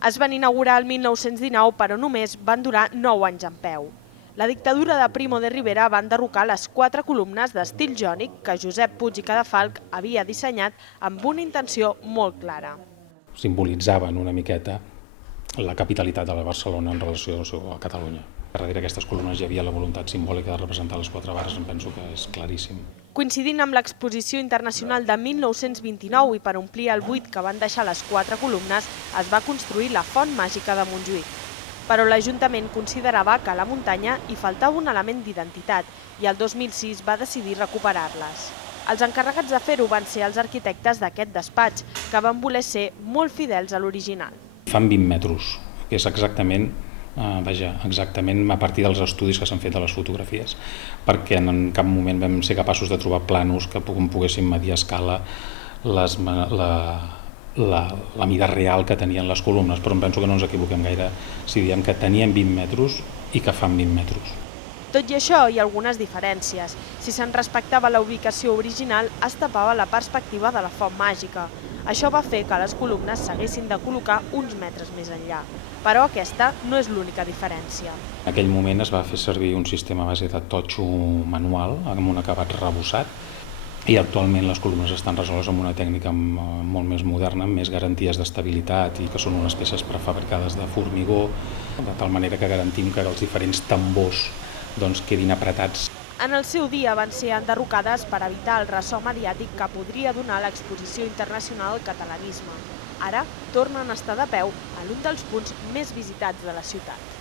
Es van inaugurar el 1919, però només van durar 9 anys en peu. La dictadura de Primo de Rivera va enderrocar les 4 columnes d'estil jònic que Josep Puig i Cadafalch havia dissenyat amb una intenció molt clara. Simbolitzaven una miqueta la capitalitat de la Barcelona en relació a Catalunya. Darrere aquestes columnes hi havia la voluntat simbòlica de representar les 4 barres, em penso que és claríssim. Coincidint amb l'Exposició Internacional de 1929 i per omplir el buit que van deixar les 4 columnes, es va construir la Font Màgica de Montjuïc. Però l'Ajuntament considerava que a la muntanya hi faltava un element d'identitat i el 2006 va decidir recuperar-les. Els encarregats de fer-ho van ser els arquitectes d'aquest despatx, que van voler ser molt fidels a l'original. Fan 20 metres, que és exactament a partir dels estudis que s'han fet de les fotografies, perquè en cap moment vam ser capaços de trobar planos que poguessin medir a escala la mida real que tenien les columnes, però em penso que no ens equivoquem gaire si diem que tenien 20 metres i que fan 20 metres. Tot i això, hi ha algunes diferències. Si se'n respectava la ubicació original, es tapava la perspectiva de la font màgica. Això va fer que les columnes s'haguessin de col·locar uns metres més enllà. Però aquesta no és l'única diferència. En aquell moment es va fer servir un sistema a base de totxo manual, amb un acabat arrebossat, i actualment les columnes estan resoltes amb una tècnica molt més moderna, amb més garanties d'estabilitat i que són unes peces prefabricades de formigó, de tal manera que garantim que els diferents tambors quedin apretats. En el seu dia van ser enderrocades per evitar el ressò mediàtic que podria donar l'Exposició Internacional al Catalanisme. Ara tornen a estar de peu en un dels punts més visitats de la ciutat.